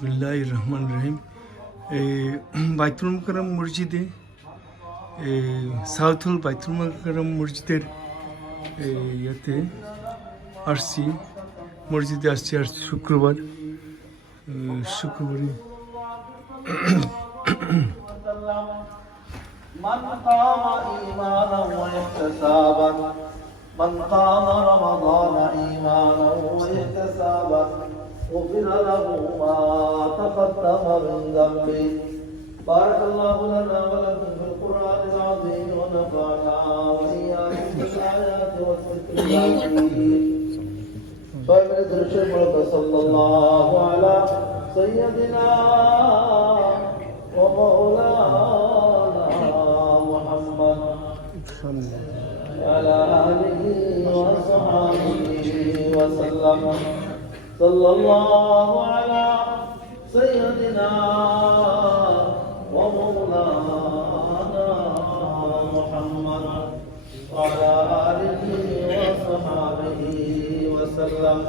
বিসমিল্লাহ রহমান রহিম এই বাইতুল মুকাররম মসজিদে এই সাউথুল বাইতুল মুকাররম মসজিদের এই ইয়েতে আসছি মসজিদে আসছি আর শুক্রবার এই শুক্রবারে من قام إيمانا واحتسابا من قام رمضان إيمانا واحتسابا غفر له ما تقدم من ذنبه بارك الله لنا ولكم في القرآن العظيم ونفعنا وإياكم بالآيات والذكر الحكيم. فمن درشد صلى الله على سيدنا ومولانا محمد. وعلى آله وصحبه وسلم. صلى الله على سيدنا ومولانا محمد وعلى آله وصحبه وسلم.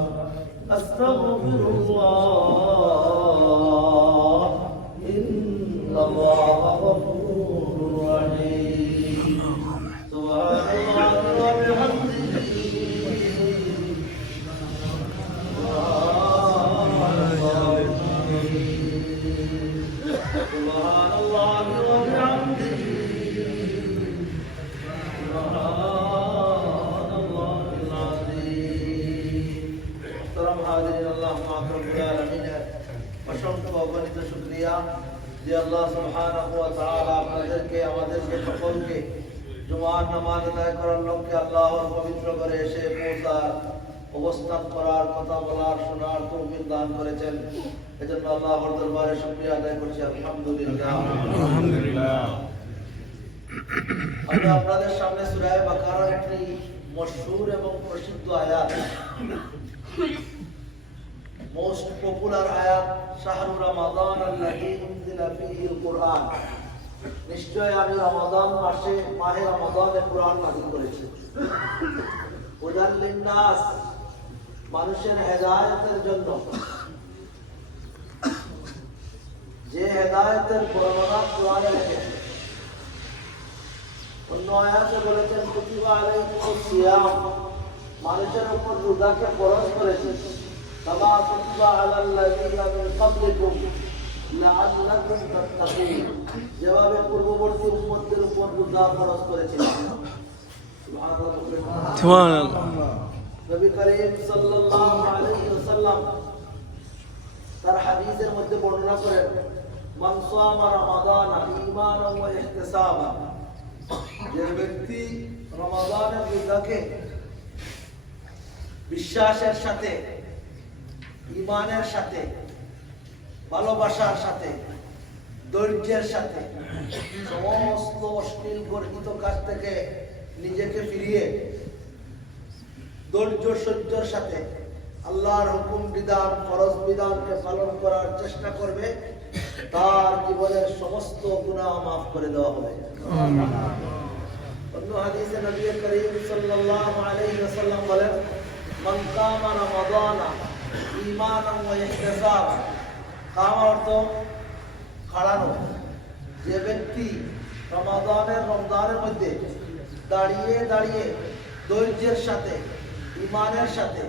أستغفر الله إن الله غفور শুকরিয়া যে আল্লাহ তাআলা আপনাদেরকে আমাদেরকে সকলকে জুমার নামাজ আদায় করার লক্ষ্যে আল্লাহর পবিত্র করে এসে পৌঁছার, অবস্থান করার কথা বলার, শোনার তৌফিক দান করেছেন। এজন্য আল্লাহর দরবারে শুকরিয়া আদায় করছি, আলহামদুলিল্লাহ। আলহামদুলিল্লাহ আমি আপনাদের সামনে সূরা বাকারার একটি মশহুর এবং প্রসিদ্ধ আয়াত। মোস্ট পপুলার আয়াত শাহরু রমাদান আল্লাহি উনজিলা ফীহিল কুরআন নিশ্চয় আমি রমাদান মাসে, মাহে রমাদানে কুরআন নাযিল করেছি। হুদাল লিন্নাস, মানুষের হেদায়েতের জন্য। যে হেদায়েতের বর্ণনা কোরআনে রেখেছে। অন্য আয়াতে বলেছেন, কুতিবা আলাইকুমুস সিয়াম মানুষের উপর রোজাকে ফরজ করেছে। কামা কুতিবা আলাল লাযিনা মিন ক্বাবলিকুম লাআল্লাকুম তাত্তাকুন যেভাবে পূর্ববর্তী উম্মতদের উপর রোজা ফরজ করেছিলেন সুবহানাল্লাহ নবী করিম সাল্লাল্লাহু আলাইহি ওয়াসাল্লাম তার হাদিসের মধ্যে বর্ণনা করেন মান সামা রমাদান ঈমানান ওয়া ইহতিসাবান যে ব্যক্তি রমাদানের রোজাকে বিশ্বাসের সাথে ইমানের সাথে, ভালোবাসার সাথে, ধৈর্যের সাথে সমস্ত অশ্লীল গর্হিত কাজ থেকে নিজেকে ফিরিয়ে, ধৈর্য সহ্যের সাথে আল্লাহর হুকুম বিধান, ফরজ বিধানকে পালন করার চেষ্টা করবে, তার জীবনের সমস্ত গুনাহ মাফ করে দেওয়া হবে। অন্য হাদিসে নবী করিম সাল্লাল্লাহু আলাইহি ওয়াসাল্লাম বলেন, মান কামা রমাদানা ওয়া ইহতিসাবান অর্থ খাড়ানো। যে ব্যক্তি রমাদানের রমজানের মধ্যে দাঁড়িয়ে দাঁড়িয়ে ধৈর্যের সাথে ইমানের সাথে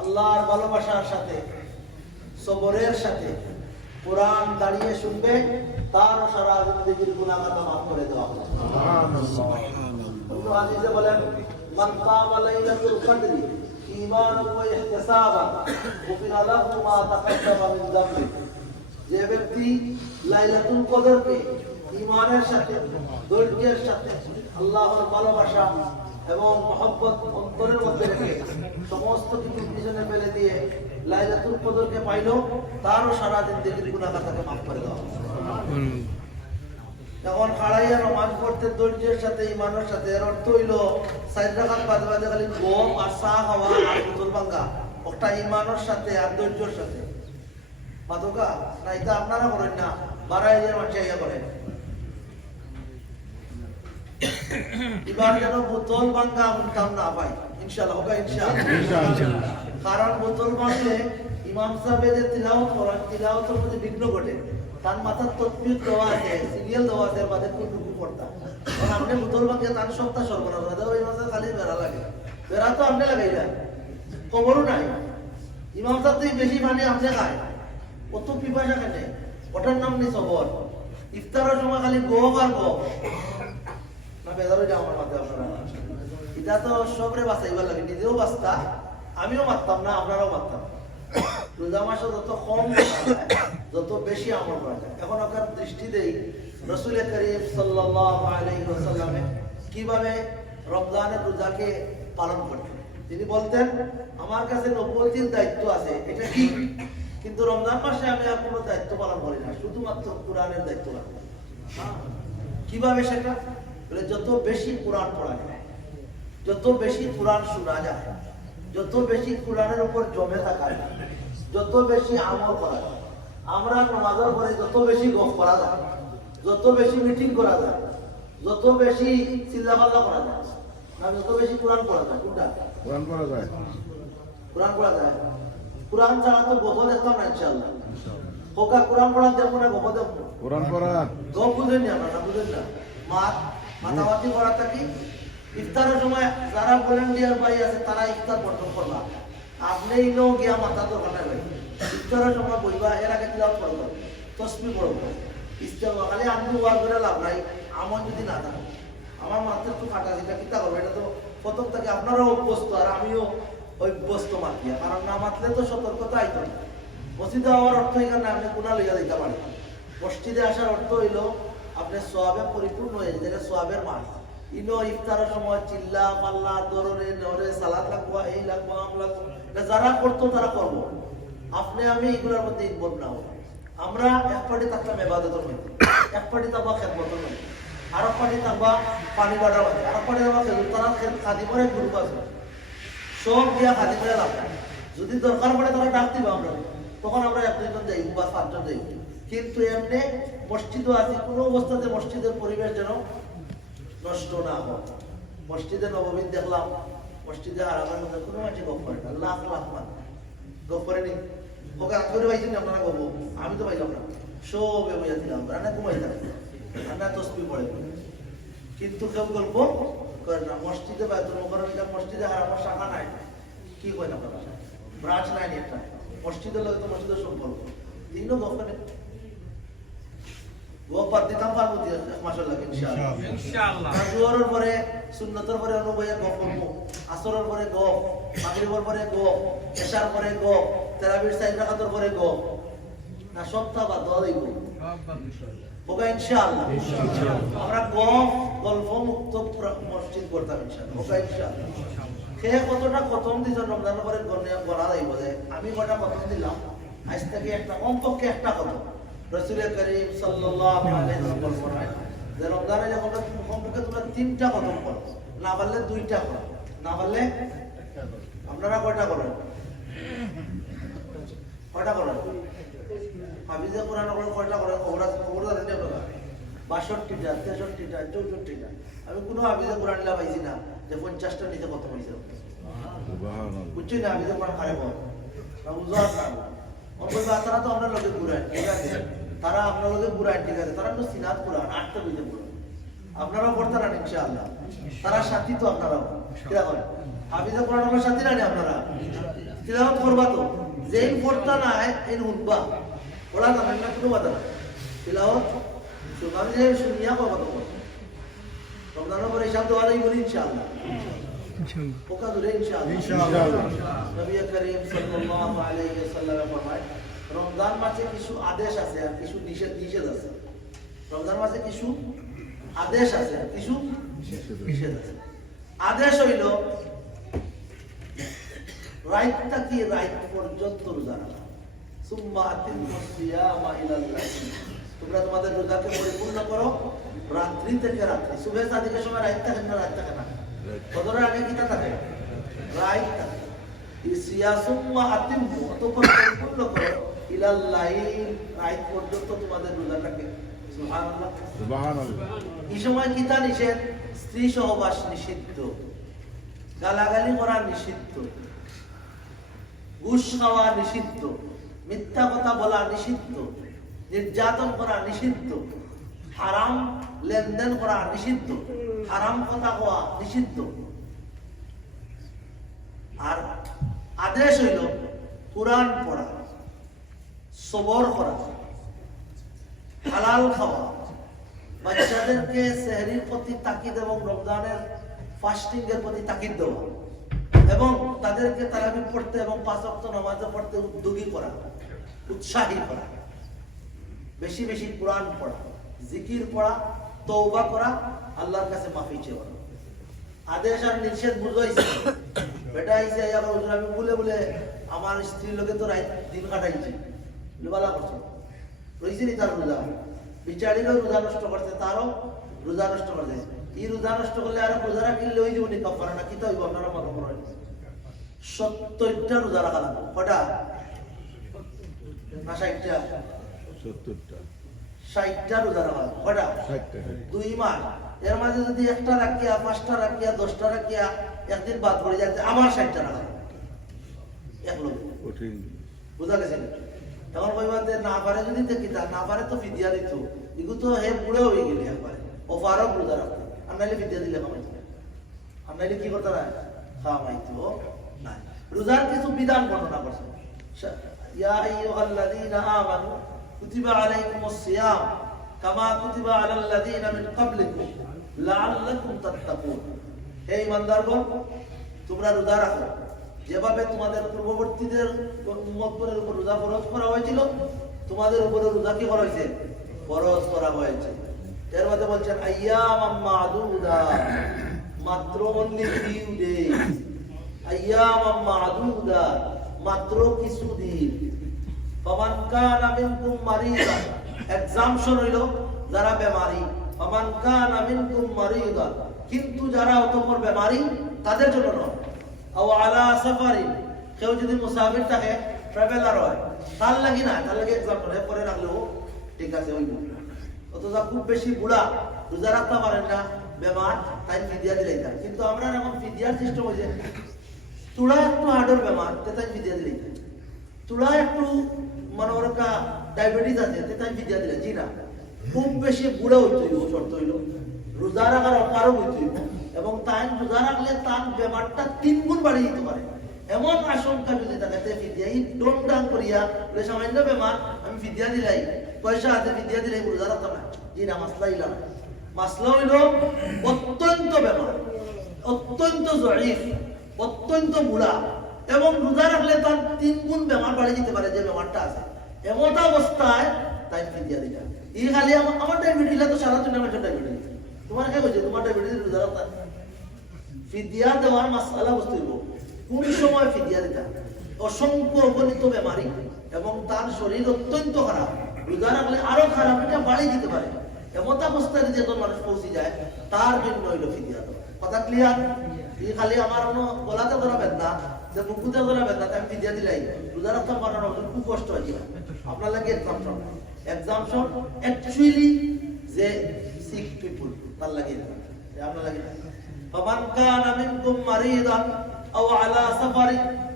আল্লাহর ভালোবাসার সাথে সবরের সাথে কোরআন দাঁড়িয়ে শুনবে তার সারা জিন্দগির গুনাহগাতা মাফ করে দেওয়া হবে। বলেন কামা লাইলাতুল কদরি ঈমানান ওয়া ইহতিসাবান গুফিরা লাহু মা তাকাদ্দামা মিন যামবি যে ব্যক্তি লাইলাতুল কদরকে ঈমানের সাথে ধৈর্যের সাথে, আল্লাহর ভালোবাসা এবং মহব্বত অন্তরের মধ্যে রেখে সমস্ত কিছু পিছনে ফেলে দিয়ে লাইলাতুল কদরকে পাইল তারও সারা জিন্দগির গুনাহগার তাকে মাফ করে দেওয়া। যখন খাড়াইয়া নমাজ পড়তে ধৈর্যের সাথে ইমানের সাথে। এর অর্থ হইল বাদে বাদে খালি গম আর চা খাওয়া আর ভাঙ্গা। ওটা ইমানের সাথে আর ধৈর্যের সাথে। মাদকা না এটা আপনারা করেন না মানুষ ইয়া করেন। এবার যেন বোতল ভাঙ্গা উনতাম না ভাই ইনশাল্লাহ হোক ইনশাল্লাহ কারণ বোতল ভাঙলে ইমাম সাহেবের যে তিলাওয়াত করার তিলাওয়াতের মধ্যে বিঘ্ন ঘটে। তার মাথার তকবির দেওয়া আছে সিরিয়াল দেওয়া আছে কোন রুকু পড়তা কারণ আপনি মুতল বাকি তার সপ্তাহ সর্বনা করে ওই মাসে খালি বেড়া লাগে। বেড়া তো আপনি লাগাইলা। কবরও নাই। ইমাম সাহেব থেকে বেশি পানি আপনি খায়। কত পিপাসা কেনে ওটার নাম নেই সবর। ইফতারের সময় খালি গোক আর গোক না বেজারও যাও আমার মাথায় আপনারা এটা তো সবরে বাঁচাইবার লাগে। নিজেও বাঁচতা, আমিও মারতাম না, আপনারাও মারতাম। না। রোজা মাসে কম যত বেশি আমল করা যায় এখন আপনার দৃষ্টি দেই রসুল করিম আলাইহি কীভাবে রমজানের রোজাকে পালন করতেন তিনি বলতেন, আমার কাছে নব্বইটির দায়িত্ব আছে, এটা ঠিক, কিন্তু রমজান মাসে আমি আর কোনো দায়িত্ব পালন করি না, শুধুমাত্র কোরআনের দায়িত্ব পালন। হ্যাঁ। কীভাবে সেটা বলে, যত বেশি কোরআন পড়া যায়, যত বেশি কোরআন শোনা যায়, যত বেশি কোরআনের উপর জমে থাকা যায়, যত বেশি আমল করা যায় আমরা নামাজের পরে যত বেশি গপ করা যায় যত বেশি মিটিং করা যায় যত বেশি চিল্লাপাল্লা করা যায় যত বেশি কোরআন পড়া যায় কোনটা? কোরআন পড়া যায়। কোরআন পড়া যায়। কোরআন ছাড়া তো গপ দেখতাম না ইনশাল্লাহ হোকা কোরআন পড়া দেখব না গপ দেখব কোরআন পড়া। গপ বুঝেন না আপনারা বুঝেন না? মাত মাতামাতি করা থাকি। ইফতারের সময় যারা ভলেন্টিয়ার ভাই আছে তারা ইফতার বর্জন করবা। আপনি ইনো গিয়া মাথা তো কাটাই ভাই ইফতারের সময় বইবা এর আগে তিলাও পড়ব, তসবি পড়ব। খালি আমি ওয়ার করে লাভ নাই, আমন যদি না থাকে। আমার মাথার একটু কাটা যেটা কিতা করবে? এটা তো প্রথম থেকে আপনারাও অভ্যস্ত, আর আমিও অভ্যস্ত মাতিয়া, কারণ না মাতলে তো সতর্কতা আইতো না। মসজিদে হওয়ার অর্থ এখানে আপনি কোনা লইয়া দিতে পারেন। মসজিদে আসার অর্থ হইল, আপনি সোয়াবে পরিপূর্ণ হয়ে যেটা সোয়াবের মাস। ইনো ইফতারের সময় চিল্লা, পাল্লা দররে নরে সালাদ লাগবো, এই লাগবো আম লাগবো। এটা যারা করতো তারা করব। আপনি, আমি এগুলোর মধ্যে ইনভলভ না হব। আমরা এক পার্টি থাকলাম এবাদতের মধ্যে, এক পার্টি থাকবা খেদমতের মধ্যে আরও পার্টি থাকবা পানি বাটার মধ্যে আরও পার্টি থাকবা খেজুর তারা খাদিমরের গ্রুপ আছে। সব দিয়া খাদি করে লাভ যদি দরকার পড়ে তারা ডাক দিবে আমরা। তখন আমরা এক দুইজন যাই, বা পাঁচজন যাই। কিন্তু এমনি মসজিদও আছে, কোনো অবস্থাতে মসজিদের পরিবেশ যেন নষ্ট না হয়। মসজিদে নবমীন দেখলাম, মসজিদে হারামের মধ্যে কোনো মানুষ গপ না লাখ লাখ মান গপ করেনি ওকে, আমি করে পাইছেন আপনারা গপ আমি তো পাইলাম না। সব বইয়া দিলাম রান্না ঘুমাই থাকে রান্না তসবি পড়ে। কিন্তু কেউ গল্প করে না, মসজিদে বা মুকাররম এটা মসজিদে আর আমার শাখা নাই। কি কয় না আপনারা? ব্রাঞ্চ নাই একটা। মসজিদের লোক তো মসজিদের সম্পর্ক তিনও গফনে গোপাত দিতাম পারব মাসাল্লাহ ইনশাআল্লাহ। ইনশাআল্লাহ। পরে সুন্নতের পরে অনুবয়ে গপ আসরের পরে গপ মাগরিবের পরে গপ এশার পরে গপ তেরাবির সাইড রাখাতের পরে গপ না সপ্তাহ বা দল দিব হোকা ইনশাআল্লাহ। আমরা গপ গল্প মুক্ত মসজিদ করতাম ইনশাআল্লাহ। ইনশাআল্লাহ। কতটা খতম দিয়েছেন রমজানের পরে গণা যাইব যে আমি কটা খতম দিলাম আজ থেকে একটা কমপক্ষে একটা খতম। রসুল করিম আলাইহি যে রমজানে যখন কমপক্ষে তোমরা তিনটা খতম করো না পারলে দুইটা করো না পারলে আপনারা কয়টা করেন কয়টা করেন হাফিজে কোরআন কয়টা করেন আছে খবর জানেন আপনারা? বাষট্টিটা তেষট্টিটা চৌষট্টিটা। আমি কোনো হাফিজে কোরআন লা পাইছি না যে পঞ্চাশটা নিচে কত পাইছে। বুঝছি না হাফিজে কোরআন খারে বল? না বুঝার বলবে "আর তারা তো আপনার লোকে ঘুরায় ঠিক আছে? তারা আপনার লোকে ঘুরায় ঠিক আছে? তারা তো সিনাত কোরআন আটটা আপনারাও পড়তে না ইনশাআল্লাহ। তারা সাথী তো আপনারাও। কিরা হাফিজে কোরআন আমার সাথী না আপনারা? তিলাওয়াত করবা তো। যেই পড়তা না এই হুনবা ওরা জানেন না, কোনো কথা না। তিলাওয়াত সুগামি যে শুনিয়া তো। রমজানের পরে হিসাব দেওয়া ইনশাআল্লাহ। পোকা দূরে ইনশাআল্লাহ। ইনশাআল্লাহ। নবী করিম সাল্লাল্লাহু আলাইহি ওয়াসাল্লাম ফরমায় রমজান মাসে কিছু আদেশ আছে আর কিছু নিষেধ নিষেধ আছে। রমজান মাসে কিছু আদেশ আছে আর কিছু নিষেধ আছে। আদেশ হইল রাইটটা কি রাইট পর্যন্ত রোজা রাখা? সুম্মা সিয়ামা তোমরা তোমাদের রোজাকে পরিপূর্ণ করো রাত্রি থেকে রাত্রি। সুবে সাদিকের সময় রাত থাকে না রাত থাকে না। ফজরের আগে কিটা থাকে? রাইট থাকে। সিয়াসুম্মা আতিম্মু অতঃপর পরিপূর্ণ করো ইলাল লাইল রাত পর্যন্ত তোমাদের রোজাটাকে। সুবহানাল্লাহ। সুবহানাল্লাহ। এই সময় কিতা নিষেধ? স্ত্রী সহবাস নিষিদ্ধ। গালাগালি করা নিষিদ্ধ। ঘুষ খাওয়া নিষিদ্ধ। মিথ্যা কথা বলা নিষিদ্ধ। নির্যাতন করা নিষিদ্ধ। হারাম লেনদেন করা নিষিদ্ধ। হারাম কথা হওয়া নিষিদ্ধ। আর আদেশ হইল, কোরআন পড়া, সবর করা, হালাল খাওয়া। বাচ্চাদেরকে সেহরির প্রতি তাকিদ এবং রমজানের ফাস্টিং এর প্রতি তাকিদ দেওয়া এবং তাদেরকে তারাবি পড়তে এবং পাঁচ অক্ট নামাজে পড়তে উদ্যোগী করা, উৎসাহী করা। বেশি বেশি কোরআন পড়া, জিকির পড়া তৌবা করা আল্লাহর কাছে মাফি চেয়ে আদেশ আর নিষেধ বুঝাইছে। বেটা আইসে আবার হুজুর, আমি বলে বলে আমার স্ত্রীর লোকে তো দিন কাটাইছি। বালা করছে। রইছে নি তার রোজা? বিচারিরও রোজা নষ্ট করছে, তারও রোজা নষ্ট করছে। এই রোজা নষ্ট করলে আর রোজা রাখিলে ওই জীবনে কাপড় না, কি তো আপনারা মনে করেন সত্তরটা রোজা রাখা লাগবে। কটা? না ষাটটা সত্তরটা। ষাটটা রোজা রাখা কটা। দুই মাস। এর মাঝে যদি একটা রাখিয়া পাঁচটা রাখিয়া দশটা রাখিয়া একদিন বাদ পড়ে যাচ্ছে আবার ষাটটা রাখা এক লোক বুঝা গেছে? তখন কইবা যে না পারে যদি দেখি তা না পারে তো ফিদিয়া দিত। এগুলো তো হে বুড়ে হয়ে গেলে একবারে। ও পারো রোজা রাখতে আর নাইলে ফিদিয়া দিলে কামাইতো আর নাইলে কি করতে না খামাইতো না রোজার কিছু বিধান বর্ণনা করছে। ইয়া আইয়ুহাল্লাযীনা আমানু কুতিবা আলাইকুমুস সিয়াম কামা কুতিবা আলাল লাযীনা মিন ক্বাবলিকুম লাআল্লাকুম তাত্তাকুন হে ঈমানদারগণ তোমরা রোজা রাখো। যেভাবে তোমাদের পূর্ববর্তীদের উম্মতগণের উপর রোজা ফরজ করা হয়েছিল, তোমাদের উপরে রোজা কি করা হয়েছে? ফরজ করা হয়েছে। এর মধ্যে বলছেন আইয়াম মাদুদা, মাত্র অনলি ফিউ ডেজ আইয়াম মাদুদা, মাত্র কিছু দিন। ফামান কানা মিনকুম মারিদা। এক্সাম্পশন হইল যারা বেমারি। ফামান কানা মিনকুম মারিদা। কিন্তু যারা অতঃপর বেমারি, তাদের জন্য নয়। আও আলা সাফারি কেউ যদি মুসাফির থাকে ট্রাভেলার হয়, তার লাগি না, তার লাগি এক্সাম্পল হয় পরে রাখলেও ঠিক আছে ওই অথচ খুব বেশি বুড়া, রোজা রাখতে পারেন না, বেমার, তাই ফিদিয়া দিলেই যায় কিন্তু আমরা এখন ফিদিয়ার সিস্টেম হয়েছে তুলা একটু হার্টের বেমার, তাই ফিদিয়া দিলেই যায় তুলা একটু মানে ওর ডায়াবেটিস আছে তাই ফিদিয়া দিলে, জি খুব বেশি বুড়া হইতে শর্ত হইল। রোজা রাখার অপারও হইতে এবং তাই রোজা রাখলে তার বেমারটা তিন গুণ বাড়ি দিতে পারে। এমন আশঙ্কা যদি থাকে তে ফিদিয়া এই ডোন করিয়া, বলে, সামান্য বেমার আমি ফিদিয়া দিলাই পয়সা হাতে ফিদিয়া দিলাই রোজা রাখতাম না। জি মাসলা ইলাম মাসলা হইল অত্যন্ত অত্যন্ত জয়ীফ, অত্যন্ত বুড়া। এবং রোজা রাখলে তার তিন গুণ বেমার বাড়ি যেতে পারে যে বেমারটা আছে। এমন অবস্থায় তাই ফিদিয়া দিটা এই খালি আমার আমার ডায়াবেটিস তো সারা দুনিয়া মানুষের ডায়াবেটিস তোমার কে বলছে তোমার ডায়াবেটিস রোজা রাখতা ফিদিয়া দেওয়ার মাসালা বুঝতে হইব। কোন সময় ফিদিয়া দিতা অসংখ্য অগণিত বেমারি এবং তার শরীর অত্যন্ত খারাপ। রোজা রাখলে আরও খারাপ, এটা বাড়ি দিতে পারে। এমন অবস্থায় যে মানুষ পৌঁছে যায়, তার জন্য হইল ফিদিয়া দেওয়া কথা ক্লিয়ার এই খালি আমার কোনো গলাতে ধরাবেন না যে বুকুতে ধরাবেন না তাই আমি ফিদিয়া দিলাই রোজা রাখতে পারার খুব কষ্ট হয়েছে আপনার লাগে এক্সামশন এক্সামশন অ্যাকচুয়ালি যে সিক পিপুল তার লাগে আপনার লাগে فمن كان منكم مريضا او على سفر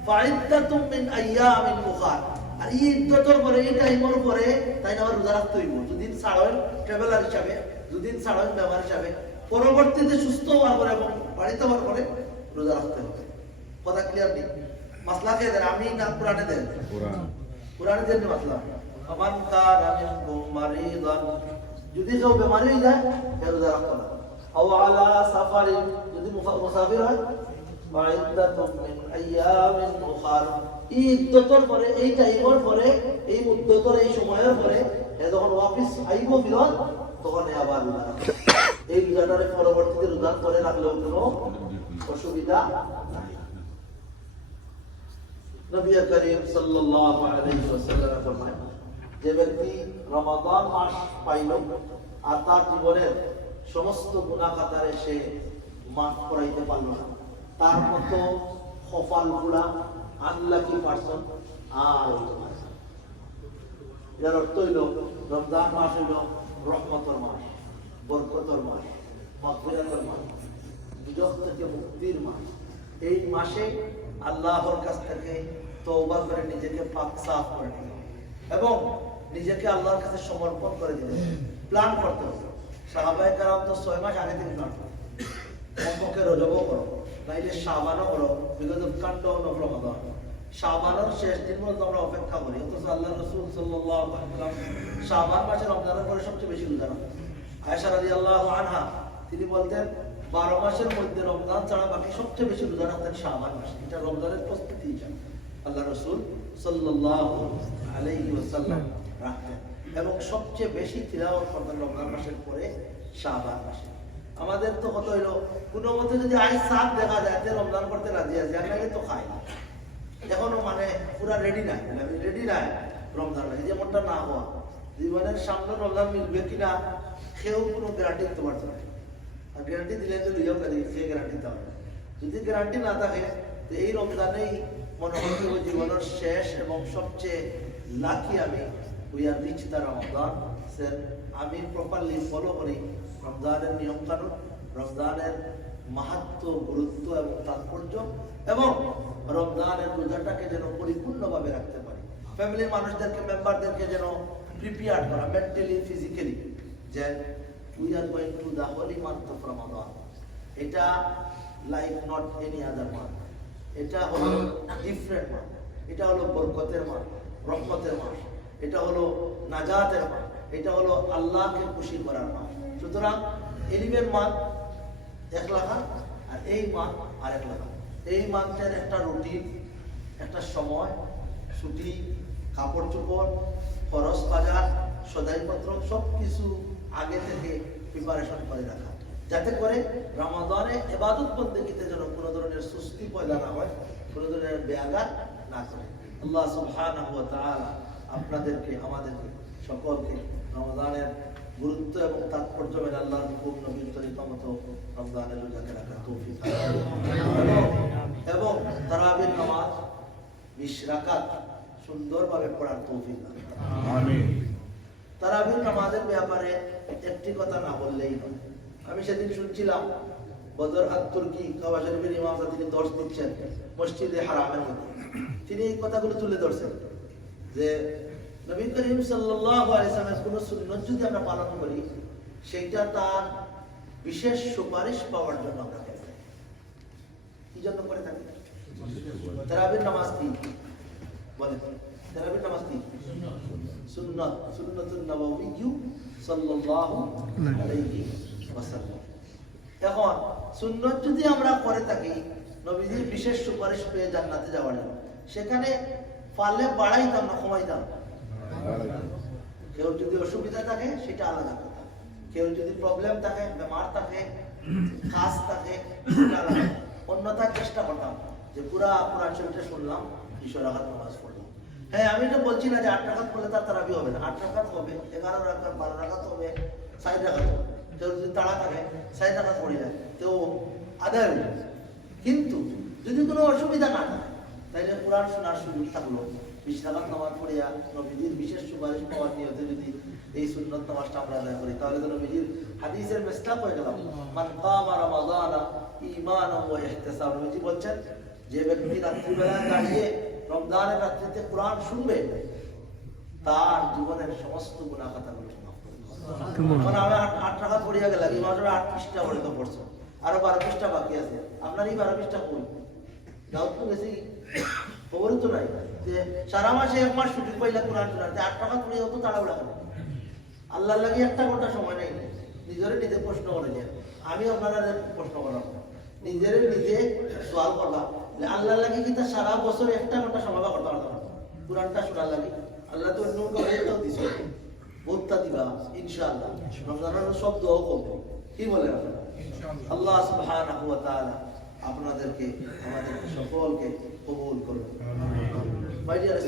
فعدة من ايام اخرى আর এই ইদ্যতর পরে এই টাইমের পরে তাই না আমার রোজা রাখতে হইব দুদিন ছাড়েন ট্রাভেলার হিসাবে দুদিন ছাড়েন ব্যবহার হিসাবে পরবর্তীতে সুস্থ হওয়ার পরে এবং বাড়িতে হওয়ার পরে রোজা রাখতে হবে। কথা ক্লিয়ার নেই। মাসলা খেয়ে দেন আমি না কোরআনে দেন? কোরআন। দেন মাসলা? আমার কান আমি মারিদান। যদি কেউ বেমারি হয়ে যায় রোজা রাখতে না। আও আলা সাফারি যদি মুসা- মুসাফির হয় এই ইদ্যতর পরে এই টাইমের পরে এই সময়ের পরে যখন ওয়াপিস আইব ফিরত তখন আবার। এই রোজাটারে পরবর্তীতে রোজা করে রাখলেও কোনো অসুবিধা যে ব্যক্তি রমাদান মাস পাইল আর তার জীবনের সমস্ত গুনাহ কাতারে সে মাফ করাইতে পারল না। তার মতো কপালগুলা আনলাকি পারসন আর হইতে অর্থ হইল, রমজান মাস হইল রহমতর মাস। বরকতর মাস, মাগফিরাতের মাস দুজক থেকে মুক্তির মাস। এই মাসে আল্লাহর কাছ থেকে তওবা করে নিজেকে পাক সাফ করে নিতে এবং নিজেকে আল্লাহর কাছে সমর্পণ করে দিতে। প্ল্যান করতে হবে। সাহাবায়ে কারাম তো ছয় মাস আগে থেকে প্ল্যান করতো কমপক্ষে রজবও করো, নাইলে শাবানও করো, বিগত কাণ্ড নফল রমাদান শাবানের শেষ দিন পর্যন্ত আমরা অপেক্ষা করি। অথচ আল্লাহ রসুল আলাইহি ওয়াসাল্লাম মাসে রমজানের পরে সবচেয়ে বেশি রোজা রাখেন আয়েশা রাদিয়াল্লাহু আনহা, তিনি বলতেন, বারো মাসের মধ্যে রমজান ছাড়া বাকি সবচেয়ে বেশি রোজা রাখতেন শাবান মাসে। এটা রমজানের প্রস্তুতি। আল্লাহ রসুল সাল্লাল্লাহু আলাইহি ওয়াসাল্লাম রাখতেন। এবং সবচেয়ে বেশি তিলাওয়াত করতেন রমজান মাসের পরে শাবান মাসে। আমাদের তো কত হইল, কোনো মতে যদি আজ সাত দেখা যায়, যে রমজান করতে রাজি আছে নাহলে তো খাই এখনও মানে পুরা রেডি নাই রেডি নাই রমজান যেমনটা না হওয়া। জীবনের সামনে রমজান মিলবে কিনা সেও কোনো গ্যারান্টি দিতে পারছে না। আর গ্যারান্টি দিলে তো লিয়াও কাজে সে গ্যারান্টি দিতে হবে যদি গ্যারান্টি না থাকে, তো এই রমজানেই মনে হচ্ছে জীবনের শেষ এবং সবচেয়ে লাকি আমি we are reach the Ramzan sir আমি প্রপারলি ফলো করি রমজানের নিয়ম কানুন রমজানের মাহাত্ম, গুরুত্ব এবং তাৎপর্য এবং রমজানের রোজাটাকে যেন পরিপূর্ণভাবে রাখতে পারি। ফ্যামিলির মানুষদেরকে মেম্বারদেরকে যেন প্রিপেয়ার করা মেন্টালি ফিজিক্যালি যে we are going to the holy month of Ramadan এটা like not any other month এটা হলো ডিফারেন্ট মান্থ এটা হলো বরকতের মাস রহমতের মাস এটা হলো নাজাতের মাস এটা হলো আল্লাহকে খুশি করার মাস সুতরাং এলিমের মান এক লাখা আর এই মান আর এক লাখা এই মান্থের একটা রুটিন একটা সময়, ছুটি, কাপড় চোপড়, খরচ বাজার, সদাইপত্র সব কিছু আগে থেকে প্রিপারেশন করে রাখা। যাতে করে রমাদানে এবাদত বন্দেগীতে যেন কোনো ধরনের সুস্তি পয়দা না হয়, কোনো ধরনের ব্যাঘাত না করে আল্লাহ তাআলা আপনাদেরকে, আমাদেরকে সকলকে রমাদানের গুরুত্ব এবং তাৎপর্য মেনে আল্লাহর হুকুম, নবীর তরিকা মতো রমজানের রোজাকে রাখার তৌফিক এবং- তারাবির নামাজ, বিশ রাকাত সুন্দরভাবে পড়ার তৌফিক আমিন। তারাবির নামাজের ব্যাপারে একটি কথা না বললেই নয় আমি সেদিন শুনছিলাম, বদর আত তুর্কি কাবা শরীফের ইমাম সাহেব তিনি দর্শ দিচ্ছেন মসজিদে হারামের মধ্যে। তিনি এই কথাগুলো তুলে ধরছেন যে নবী করিম সাল্লাল্লাহু আলাইহি সাল্লামের কোন সুন্নাত যদি আমরা পালন করি, সেইটা তার বিশেষ সুপারিশ পাওয়ার জন্য আমরা কি জন্য করে থাকি? তারাবির নামাজ কি? বলেন। তারাবির নামাজ কি? সুন্নাত, সুন্নাতুন নবওয়িয়্যু সাল্লাল্লাহু আলাইহি ওয়াসাল্লাম। এখন সুন্নাত যদি আমরা করে থাকি, নবীজির বিশেষ সুপারিশ পেয়ে জান্নাতে যাওয়ার জন্য সেখানে পারলে বাড়াইতাম না কমাইতাম? কেউ যদি অসুবিধা থাকে, সেটা আলাদা কথা। কেউ যদি প্রবলেম থাকে, বেমার থাকে, কাজ থাকে অন্যথায় চেষ্টা করতাম যে পুরা পুরা শরীরটা শুনলাম ঈশ্বর আঘাত নামাজ হ্যাঁ আমি এটা বলছি না যে আট টাকাত পড়লে তার তারাবি হবে না। আট টাকাত হবে, এগারো রাখাত, বারো রাখাত হবে সাইড রাখাত হবে। কেউ যদি তাড়া থাকে সাইড রাখাত পড়ে যায় তো আদায় কিন্তু যদি কোনো অসুবিধা না থাকে, তাইলে কোরআন শোনার সুযোগ থাকল বিশ রাখাত নামাজ পড়িয়া নবীজির বিশেষ সুপারিশ পাওয়ার নিয়তে যদি এই সুন্নত নামাজটা আমরা আদায় করি, তাহলে তো নবীজির হাদিসের মেসলাপ হয়ে গেলাম। মান কামা রমাদানা ঈমানান ওয়া ইহতিসাব। নবীজি বলছেন, যে ব্যক্তি রাত্রিবেলা দাঁড়িয়ে রমজানের রাত্রিতে কোরআন শুনবে তার জীবনের সমস্ত। মানে আমি আট টাকা পড়িয়া গেলাম এই মাসে আট পৃষ্ঠা পড়ে তো পড়ছো। আরও বারো পৃষ্ঠা বাকি আছে। আপনার এই বারো পৃষ্ঠা তো গেছি খবরই তো নাই। যে সারা মাসে এক মাস পাইলা কোরআন শোনার আট টাকা পড়িয়া অত লাগে একটা ঘণ্টা সময় নেই। নিজেরে নিজে প্রশ্ন করে আমি আপনারা প্রশ্ন করলাম নিজের নিজে সোয়াল করলাম। আল্লাহ লাগে কিন্তু সারা বছর একটা ঘণ্টা সময় করতে পারতাম। কোরআনটা শোনার লাগে। আল্লাহ তো অন্য বহুতটাও দিছে। বহুতটা দিবা ইনশাআল্লাহ। রমজানের সব দোয়াও করবে। কি বলেন আপনারা? আল্লাহ সুবহানাহু ওয়া তাআলা আপনাদেরকে আমাদের সকলকে কবুল করুন মাই ডিয়ার